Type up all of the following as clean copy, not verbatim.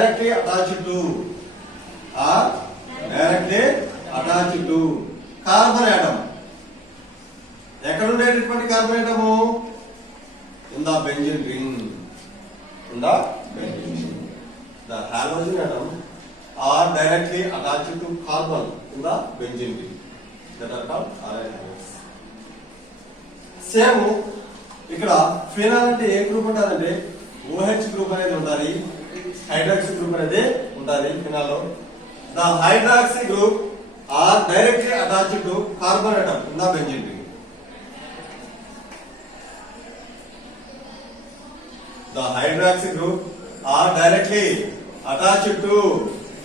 Directly attached to or directly attached to carbon atom. ఎక్కడ ఉండేటటువంటి carbon atom? In the benzene ring. In the benzene ring. The halogen atom are directly attached to carbon in the benzene ring. That are called aryl halides. Same ఇక్కడ phenol అంటే ఏ group ఉంటుందంటే OH group అనేది ఉండాలి, hydroxy group అనేది ఉండాలి phenol లో. The hydroxy group are directly attached to carbon atom in the benzene ring. The hydroxy group are directly attached to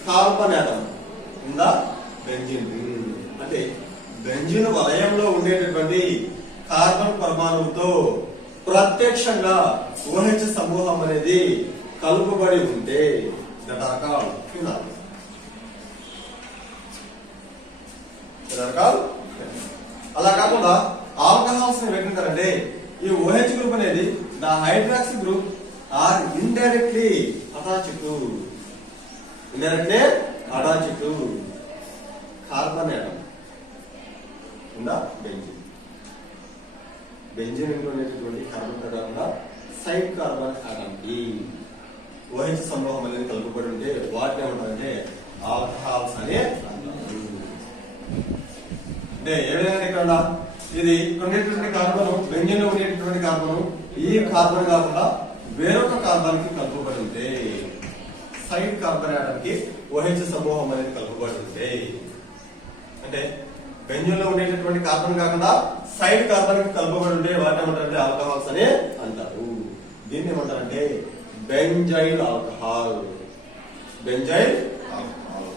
carbon atom in the benzene ring. అంటే benzene వలయంలో ఉండేటటువంటి carbon పరమాణువుతో ప్రత్యక్షంగా OH సమూహం అనేది కలుపుబడి ఉంటే దట్ ఆర్ కాల్డ్ ఫినాల్. అలా కాకుండా alcohols ని పెట్టింటారంటే ఈ OH గ్రూప్ అనేది the hydroxy group or indirectly attached to carbon atom in the benzene. Benzene లో ఉండేటటువంటి కార్బన్ కాకుండా సైడ్ కార్బన్ ఆటమ్ కి OH సమూహం అనేది కలుపుబడి ఉంటే వాటిని ఏమంటారంటే ఆల్కహాల్స్ అనే అంటారు. అంటే ఏ విధంగా ఇక్కడ ఇది ఉండేటటువంటి కార్బన్ బెంజీన్ లో ఉండేటటువంటి కార్బన్ ఈ కార్బన్ కాకుండా వేరొక కార్బన్ కి కలుపుబడి ఉంటే సైడ్ కార్బన్ ఆటమ్ కి OH సమూహం అనేది కలుపుబడి ఉంటే అంటే బెంజీన్ లో ఉండేటటువంటి కార్బన్ కాకుండా సైడ్ కార్బన్ కి కలుపుబడి ఉంటే వాటిని ఏమంటారంటే ఆల్కహాల్స్ అని అంటారు. దీన్ని ఏమంటారంటే benzyl alcohol. Benzyl alcohol.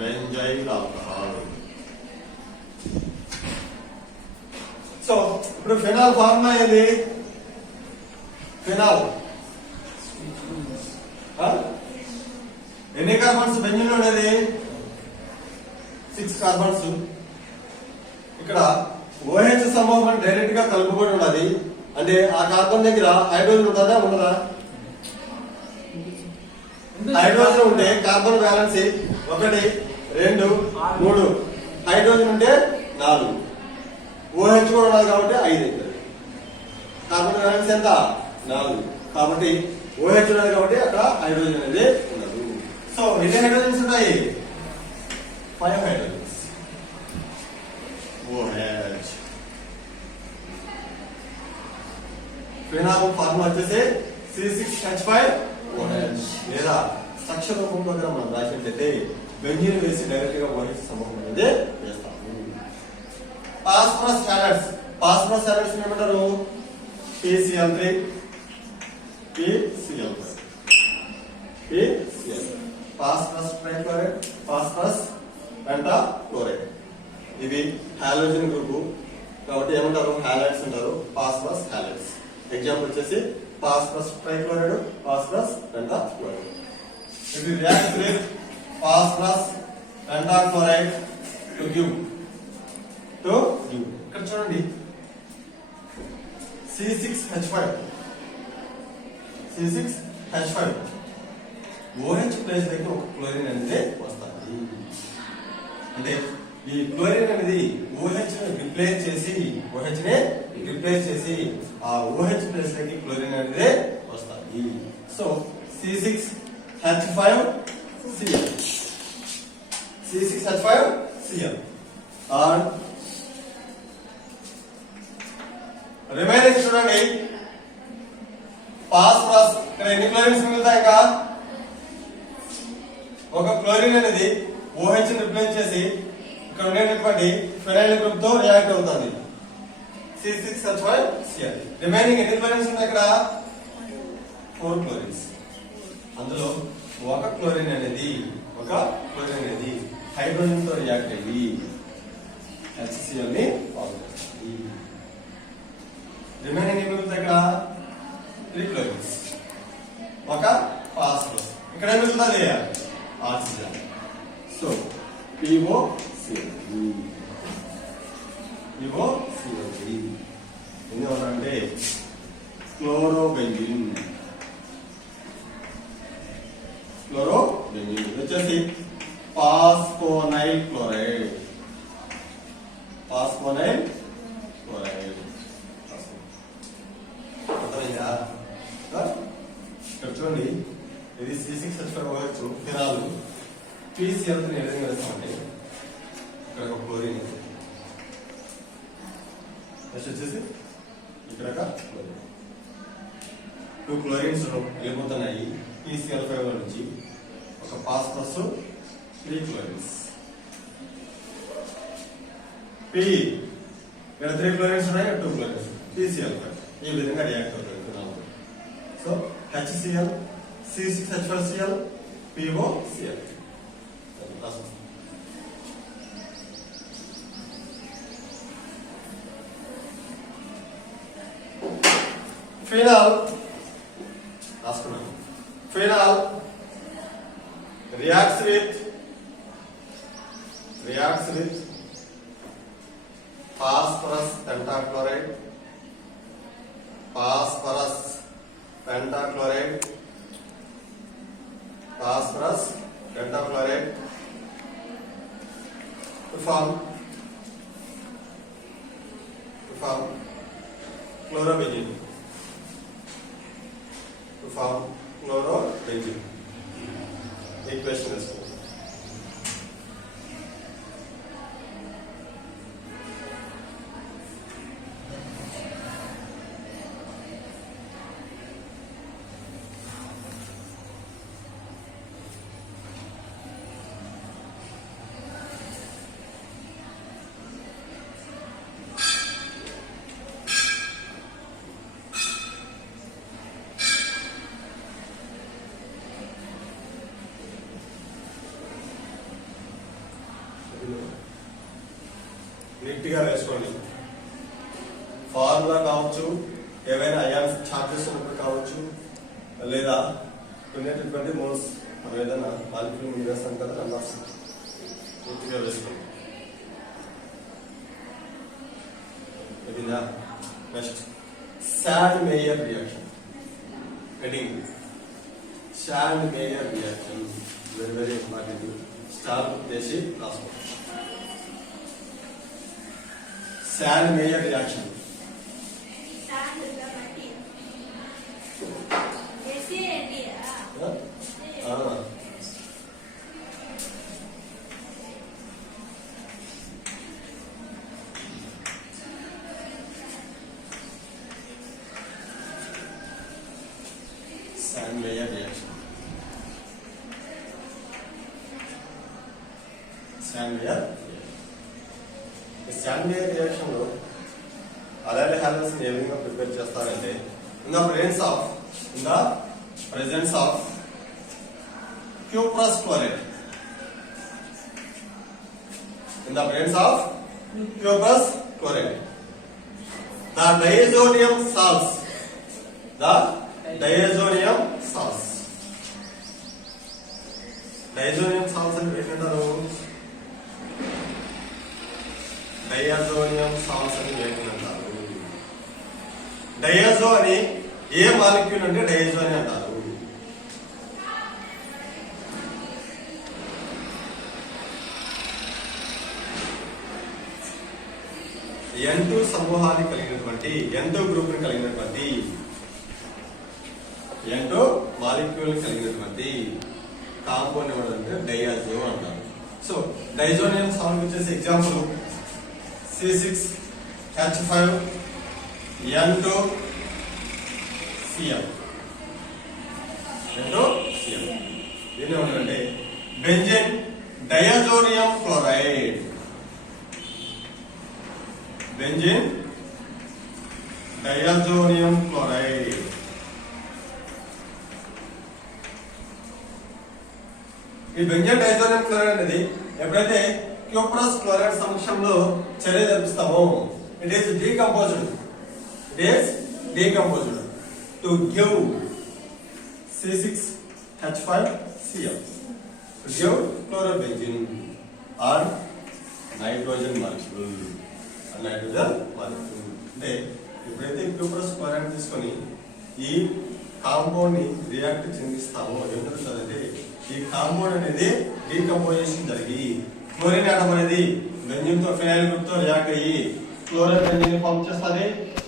Benzyl alcohol. So ఇప్పుడు ఫినాల్ ఫార్ములా ఏది? ఫినాల్ ఎన్ని కార్బన్స్ బెంజీన్ లో ఉండేది? 6 కార్బన్స్. ఇక్కడ OH సమూహం డైరెక్ట్ గా కలుపుబడి ఉన్నది అంటే ఆ కార్బన్ దగ్గర హైడ్రోజన్ ఉంటుందా ఉండదా? హైడ్రోజన్ ఉంటే కార్బన్ బ్యాలెన్స్ 1 2 3, హైడ్రోజన్ ఉంటే 4, OH కూడా ఉన్నది కాబట్టి 5 అవుతుంది. కార్బన్ బ్యాలెన్స్ ఎంత? 4. కాబట్టి OH ఉన్నది కాబట్టి అక్కడ హైడ్రోజన్ అనేది ఉండదు. సో ఎన్ని హైడ్రోజన్స్ ఉంటాయి? 5 హైడ్రోజన్స్. OH. ఫినాల్ ఫార్ములా వచ్చేసి C6H5OH. లేదా స్ట్రక్చర్ రూపంలో మనం రాసినట్లయితే బెంజీన్ వేసి డైరెక్ట్ గా OH సమూహం అనేది వేస్తాము. Phosphorus halides. ఫాస్ఫరస్ హ్యాలైడ్స్ ఏమంటారు? PCl3, PCl4, phosphorus trichloride, phosphorus pentachloride. ఇవి హాలోజన్ గ్రూప్ కాబట్టి ఏమంటారు? హ్యాలైడ్స్ అంటారు. Phosphorus halides. ఎగ్జాంపుల్ వచ్చేసి ఫాస్ఫరస్ ట్రైక్లోరైడ్, ఫాస్ఫరస్ పెంటాక్లోరైడ్. ఇవి react with phosphorus pentachloride to give ఇక్కడ చూడండి C6H5 OH ప్లేస్ దగ్గర ఒక క్లోరిన్ అనేది వస్తుంది. అంటే ఈ క్లోరిన్ అనేది OH ని రిప్లేస్ చేసి ఆ OH ప్లేస్ దగ్గర క్లోరిన్ అనేది వస్తుంది. సో C6H5Cl అండ్ రిమైనింగ్ చూడండి ఫాస్ఫరస్. ఇక్కడ ఎన్ని క్లోరిన్స్ మిగులుతాయి? ఇంకా ఒక క్లోరిన్ అనేది OH ని రిప్లేస్ చేసి ఇక్కడ ఉండేటటువంటి ఫినైల్ గ్రూప్ తో రియాక్ట్ అవుతుంది. C6H5Cl. రిమైనింగ్ ఎన్ని క్లోరిన్స్ ఉన్నాయి? ఇక్కడ 4 క్లోరిన్స్. అందులో ఒక క్లోరిన్ అనేది హైడ్రోజన్ తో రియాక్ట్ అయ్యి HCl ని ఫార్మ్ చేస్తుంది. రిమైనింగ్ ఎన్ని మిగులుతాయి? ఇక్కడ 3 క్లోరిన్స్, ఒక ఫాస్ఫరస్. ఇక్కడ ఏం మిగులుతుంది? ఆక్సిజన్. సో POCl3 ఎందుకంటే క్లోరోబెంజిన్. చూడండి, ఇది C6H5OH ఫినాల్ PCl ని ఏ విధంగా వేస్తామంటే ఇక్కడ ఒక క్లోరిన్, నెక్స్ట్ వచ్చేసి ఇక్కడ ఒక క్లోరిన్, 2 క్లోరిన్స్ వెళ్ళిపోతున్నాయి PCl5 నుంచి, ఒక ఫాస్ఫరస్ 3 క్లోరిన్స్ P, ఇక్కడ 3 క్లోరిన్స్ ఉన్నాయి, 2 క్లోరిన్స్ PCl5 ఈ విధంగా రియాక్ట్ అవుతుంది. So HCl C6H5Cl POCl. Phenol రాసుకున్నాను. Phenol reacts with phosphorus pentachloride, phosphorus pentachloride to form chlorobenzene. Equation is నీట్గా వేసుకోండి. ఫార్ములా కావచ్చు, ఏవైనా అయాన్స్ చార్జెస్ ఉన్నప్పుడు కావచ్చు, లేదా ఉండేటటువంటి మోల్స్ మనం ఏదైనా మాలిక్యూల్ మీద వేస్తాం కదా, నంబర్స్ నీట్గా వేసుకోండి. Next sand-mayor reaction. Heading sand-mayor reaction very very important. Star చేసి రాసుకోండి. Sand-mayor reaction. Sand-mayor reaction. Sand-mayor reaction లో అలాంటి హ్యాలెన్స్ ఏ విధంగా ప్రిపేర్ చేస్తారంటే, in the presence of cuprous chloride, the diazonium salts, diazonium salts అంటే ఏంటంటారు? డయాజోనియం సాల్ట్స్ అని ఏంటంటారు? డయాజో అని ఏ మాలిక్యూల్ అంటే డయాజో అని అంటారు. N2 సమూహాన్ని కలిగినటువంటి N2 గ్రూప్ ని కలిగినటువంటి N2 మాలిక్యూల్ కలిగినటువంటి కాంపౌండ్ ఏమంటే డయాజో అంటారు. సో డైజోనియం సాల్ట్ వచ్చేసి ఎగ్జాంపుల్ C6H5 N2Cl. దీని ఏమంటారంటే benzene diazonium chloride. Benzene diazonium chloride. ఈ బెంజీన్ డయాజోనియం క్లోరైడ్ అనేది ఎప్పుడైతే క్యూప్రస్ క్లోరైడ్ సమక్షంలో చర్య జరిపిస్తామో it is decomposed to give C6H5Cl, to give chlorobenzene or nitrogen molecule. అంటే ఎప్పుడైతే క్యూప్రస్ క్లోరైడ్ తీసుకొని ఈ కాంపౌండ్ ని రియాక్ట్ చెందిస్తామో ఏమవుతుందంటే ఈ కాంపౌండ్ అనేది డీకంపోజిషన్ జరిగి క్లోరిన్ ఆటం అనేది బెంజీన్ తో ఫినైల్ గ్రూప్ తో రియాక్ట్ అయ్యి క్లోరైడ్ బెంజీన్ ఫార్మ్ చేస్తుంది.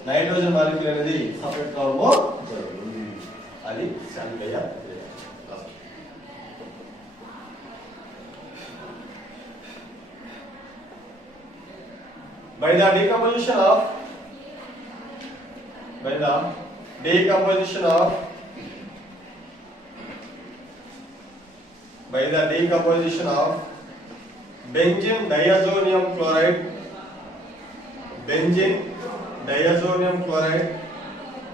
నైట్రోజన్ మాలిక్యూల్ అనేది సపరేట్ కావడమో జరుగుతుంది. అది శాంతికయ్య క్రియ. By the decomposition of benzene diazonium chloride